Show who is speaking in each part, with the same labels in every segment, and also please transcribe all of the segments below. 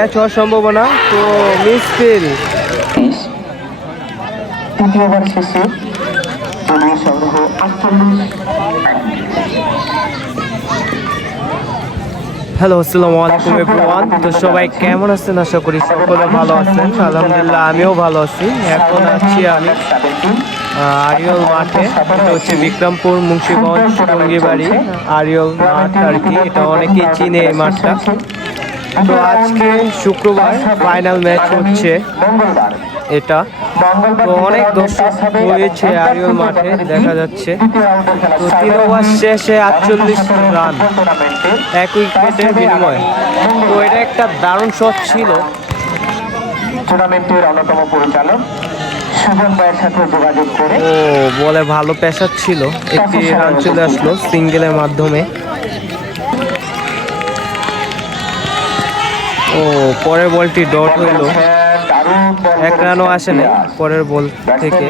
Speaker 1: Catch হওয়ার সম্ভাবনা তো মিস ফিল
Speaker 2: তেইশ তৃতীয় ওভার শেষে সংগ্রহ
Speaker 1: হ্যালো আসসালামু আলাইকুম এভরিওয়ান তো সবাই কেমন আছেন? আশা করি সকলে ভালো আছেন। আলহামদুলিল্লাহ আমিও ভালো আছি। এখন আছি আমি আরিয়ল মাঠে। এটা হচ্ছে বিক্রমপুর মুন্সিগঞ্জ টঙ্গিবাড়ি আরিয়ল মাঠ আর কি। এটা অনেকেই চিনে এই মাঠটা। তো আজকে শুক্রবার ফাইনাল ম্যাচ হচ্ছে। এটা। তো অনেক দর্শক হয়েছে আরিয়ল মাঠে দেখা যাচ্ছে। তো তিন ওভার শেষে আটচল্লিশ রান। এক উইকেটের বিনিময়ে। তো এটা একটা দারুণ শট ছিল।
Speaker 2: টুর্নামেন্টের অন্যতম পরিচালক
Speaker 1: ও বলে ভালো পেশার ছিল। একটি রান চলে আসলো সিঙ্গেলের মাধ্যমে। ও পরের বলটি ডট হইল। এক রানও আসে নাই পরের বল থেকে।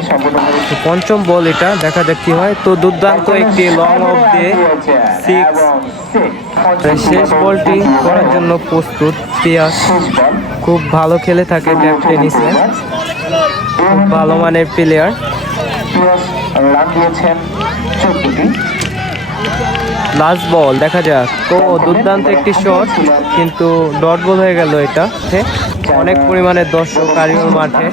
Speaker 1: পঞ্চম বল এটা দেখা যাক কি হয়। তো দুর্দান্ত একটি লং অফ দিয়ে সিক্স শেষ বলটি করার জন্য প্রস্তুত পিয়াস। খুব ভালো খেলে থাকে ট্যাপ টেনিসে খুব ভালো মানের প্লেয়ার
Speaker 2: রান দিয়েছেন চোদ্দটি।
Speaker 1: লাস্ট বল দেখা যাক। তো দুর্দান্ত একটি শট কিন্তু ডট বল হয়ে গেল এটা। অনেক পরিমাণে দর্শক কারিগর মাঠে।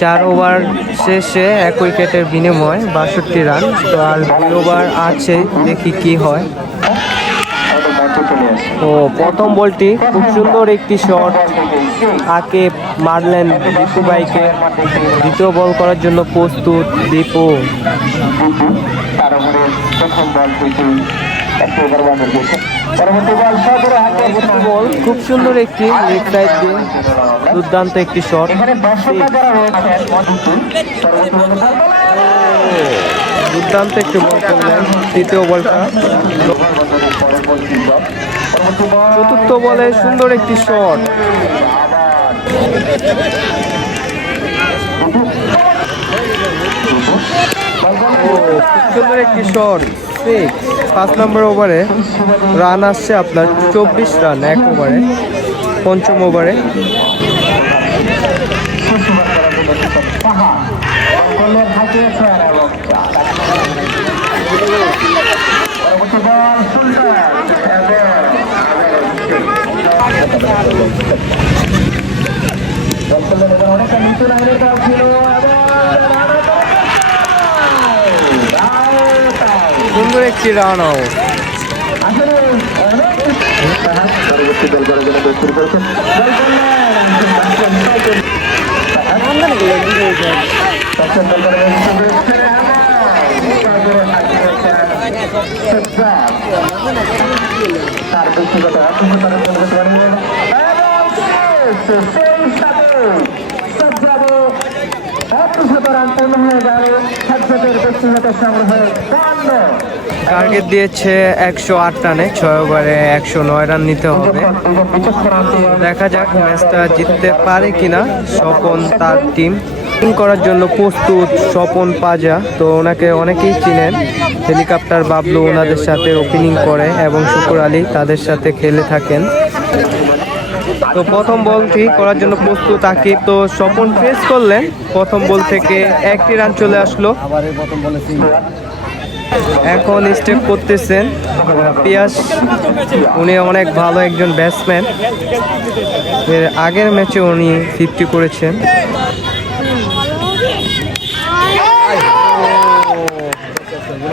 Speaker 1: চার ওভার শেষে এক উইকেটের বিনিময়, বাষট্টি রান তো আর দুই ওভার আছে, দেখি কি হয়। ও, প্রথম বলটি খুব সুন্দর একটি শট আকে মারলেন দীপু ভাইকে দ্বিতীয় বল করার জন্য প্রস্তুত দীপু।
Speaker 2: তার ওভারে প্রথম বল বল
Speaker 1: খুব সুন্দর একটি লেগ সাইড দিয়ে দুর্দান্ত একটি শট। দুর্দান্ত একটি বল করলেন তৃতীয় বলটা। চতুর্থ বলে সুন্দর একটি শট। একটি শট। সিক্স পাঁচ নম্বর ওভারে রান আসছে আপনার চব্বিশ রান এক ওভারে পঞ্চম ওভারে
Speaker 2: অনেকটা নিচু লাইনের বল ছিল
Speaker 1: সুন্দর একটি রান আউট
Speaker 2: তার ব্যক্তিগত আত্মীয়তার
Speaker 1: টার্গেট দিয়েছে একশো আট রানে, ছয় ওভারে একশো নয় রান নিতে হবে। দেখা যাক ম্যাচটা জিততে পারে কিনা স্বপন তার টিম। টিম করার জন্য প্রস্তুত স্বপন পাজা। তো ওনাকে অনেকেই চিনেন। হেলিকপ্টার বাবলু ওনাদের সাথে ওপেনিং করে এবং শুকুর আলী তাদের সাথে খেলে থাকেন। তো প্রথম বলটি করার জন্য প্রস্তুত আকিব। তো স্বপন ফেস করলেন। প্রথম বল থেকে একটি রান চলে আসলো। এখন স্টেপ করতেছেন পিয়াস। উনি অনেক ভালো একজন ব্যাটসম্যান এর আগের ম্যাচে উনি ফিফটি করেছেন।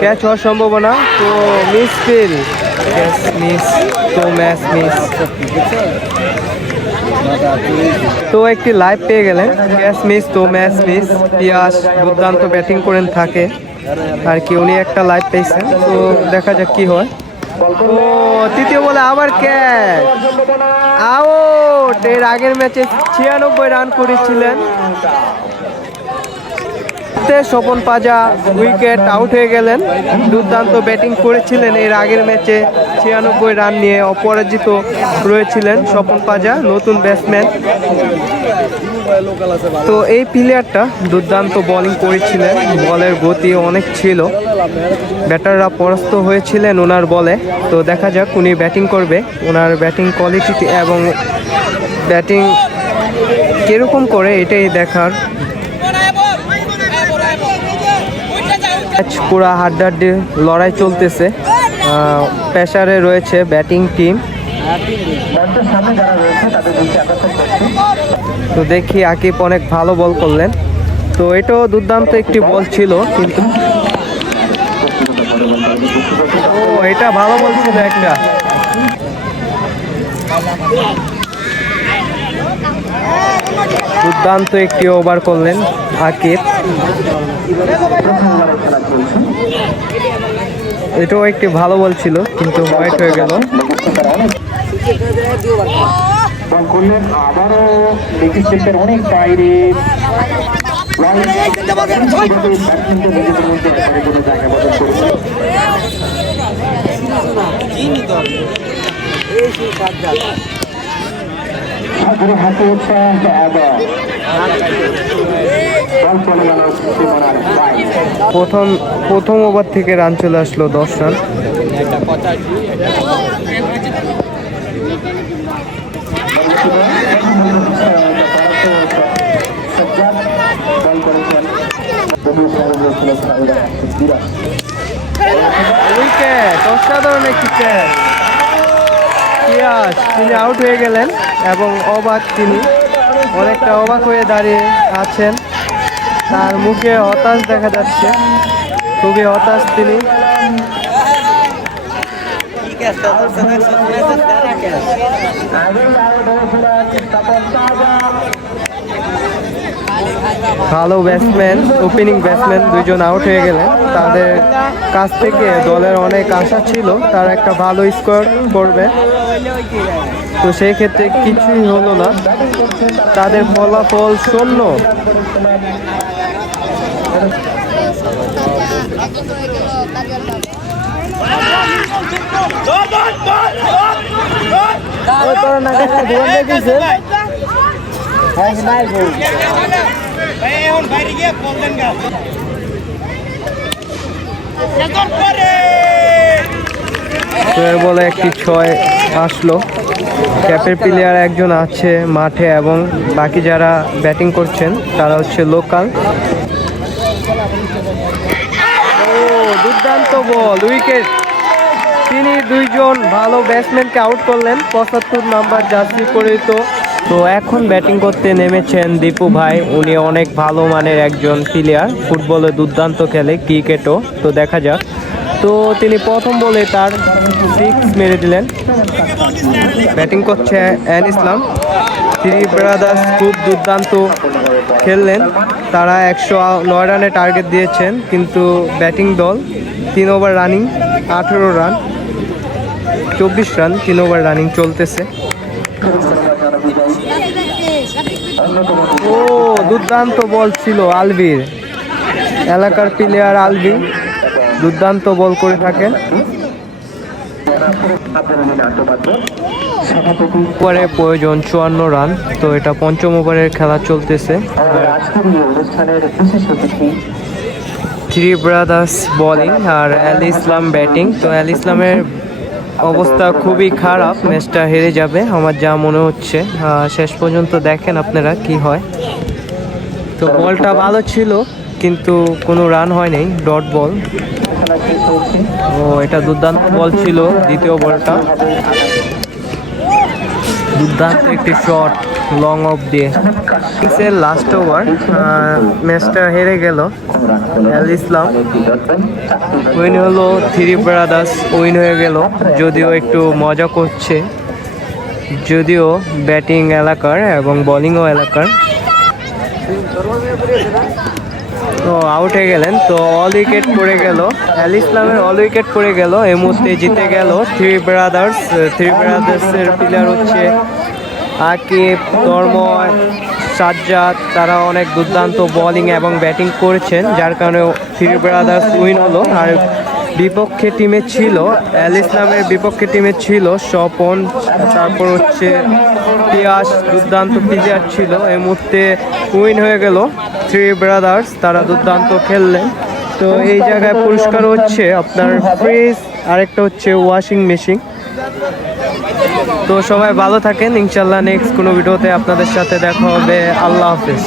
Speaker 1: ক্যাচ হওয়ার সম্ভাবনা, তো মিস ফিল ক্যাচ মিস তো ম্যাচ মিস তো একটি লাইভ পেয়ে গেলেন। ক্যাচ মিস তো ম্যাচ মিস পিয়াস দুর্দান্ত ব্যাটিং করেন থাকে। আর কি, উনি একটা লাইভ পেয়েছেন। তো দেখা যাক কি হয়। ও, তৃতীয় বলে আবার ক্যাচ আও এর আগের ম্যাচে ছিয়ানব্বই রান করেছিলেন। তে স্বপন পাজা উইকেট আউট হয়ে গেলেন। দুর্দান্ত ব্যাটিং করেছিলেন এর আগের ম্যাচে ছিয়ানব্বই রান নিয়ে অপরাজিত রয়েছিলেন স্বপন পাজা, নতুন ব্যাটসম্যান তো এই প্লেয়ারটা দুর্দান্ত বোলিং করেছিলেন। বলের গতি অনেক ছিল। ব্যাটাররা পরাস্ত হয়েছিলেন ওনার বলে। তো দেখা যাক উনি ব্যাটিং করবে। ওনার ব্যাটিং কোয়ালিটি এবং ব্যাটিং কীরকম করে এটাই দেখার ম্যাচ পুরা হাড্ডাহাড্ডি লড়াই চলতেছে। প্রেসারে রয়েছে ব্যাটিং টিম তো দেখি আকিব অনেক ভালো বল করলেন। তো এটাও দুর্দান্ত একটি বল ছিল, কিন্তু ও, এটা ভালো বল ছিল একটা। দুর্দান্ত একটি ওভার করলেন আকিব এটাও একটি ভালো বল ছিল কিন্তু হোয়াইট হয়ে গেল
Speaker 2: অনেক সাগরে হাতে
Speaker 1: প্রথম প্রথম ওভার থেকে রান চলে আসলো দশ রান উইকেট অসাধারণ একটি ক্যাচ পিয়াস তিনি আউট হয়ে গেলেন এবং অবাক তিনি। অনেকটা অবাক হয়ে দাঁড়িয়ে আছেন। তার মুখে হতাশ দেখা যাচ্ছে। খুবই হতাশ তিনি। ভালো ব্যাটসম্যান ওপেনিং ব্যাটসম্যান দুইজন আউট হয়ে গেলেন। তাদের কাছ থেকে দলের অনেক আশা ছিল। তারা একটা ভালো স্কোর করবে। তো সেই ক্ষেত্রে কিছুই হলো না। তাদের ফলাফল শূন্য।
Speaker 3: এখন বাইরে গিয়ে গা।
Speaker 1: এর বলে একটি ছয় আসলো। ক্যাপের প্লেয়ার একজন আছে মাঠে এবং বাকি যারা ব্যাটিং করছেন, তারা হচ্ছে লোকাল দুর্দান্ত বল উইকেট তিনি দুইজন ভালো ব্যাটসম্যানকে আউট করলেন, পঁচাত্তর নাম্বার জার্সি পরিহিত তো। এখন ব্যাটিং করতে নেমেছেন দীপু ভাই, উনি অনেক ভালো মানের একজন প্লেয়ার ফুটবলে দুর্দান্ত খেলে, ক্রিকেটও। তো দেখা যাক। তো তিনি প্রথম বলে তার সিক্স মেরে দিলেন। ব্যাটিং করছে অ্যান ইসলাম। থ্রি ব্রাদার্স খুব দুর্দান্ত খেললেন। তারা একশো নয় রানে টার্গেট দিয়েছেন, কিন্তু ব্যাটিং দল তিন ওভার রানিং আঠেরো রান, চব্বিশ রান, তিন ওভার রানিং চলতেছে। ও, দুর্দান্ত বল ছিল আলবির এলাকার প্লেয়ার আলবি দুর্দান্ত বল করে থাকেন। ওভারে প্রয়োজন চুয়ান্ন রান, তো এটা পঞ্চম ওভারের খেলা চলতেছে। থ্রি ব্রাদার্স বোলিং আর আল ইসলাম ব্যাটিং তো আল ইসলামের অবস্থা খুবই খারাপ, ম্যাচটা হেরে যাবে, আমার যা মনে হচ্ছে। শেষ পর্যন্ত দেখেন আপনারা কি হয়। তো বলটা ভালো ছিল। কিন্তু কোনো রান হয়নি ডট বল ও, এটা দুর্দান্ত বল ছিল দ্বিতীয় বলটা দুর্দান্ত একটি শট লং অফ দিয়ে। ইনিংসের লাস্ট ওভার ম্যাচটা হেরে গেল। আল ইসলাম। উইন হলো থ্রি ব্রাদার্স উইন হয়ে গেল। যদিও একটু মজা করছে। যদিও ব্যাটিং এলাকার এবং বোলিংও এলাকার। তো আউট হয়ে গেলেন। তো অল উইকেট পড়ে গেল। আল ইসলামের অল উইকেট পড়ে গেল। এই মুহূর্তে জিতে গেল থ্রি ব্রাদার্স থ্রি ব্রাদার্সের প্লেয়ার হচ্ছে আকিব তর্ময় সাজ্জাদ। তারা অনেক দুর্দান্ত বোলিং এবং ব্যাটিং করেছেন, যার কারণে থ্রি ব্রাদার্স উইন হলো। আর বিপক্ষে টিমে ছিল অ্যাল ইসলামের বিপক্ষে টিমে ছিল স্বপন, তারপর হচ্ছে পিয়াস, দুর্দান্ত প্লেয়ার ছিল। এই মুহূর্তে উইন হয়ে গেল। থ্রি ব্রাদার্স তারা দুর্দান্ত খেললেন। তো এই জায়গায় পুরস্কার হচ্ছে আপনার ফ্রিজ আরেকটা হচ্ছে ওয়াশিং মেশিন তো সবাই ভালো থাকেন, ইনশাল্লাহ নেক্সট কোনো ভিডিওতে আপনাদের সাথে দেখা হবে। আল্লাহ হাফেজ।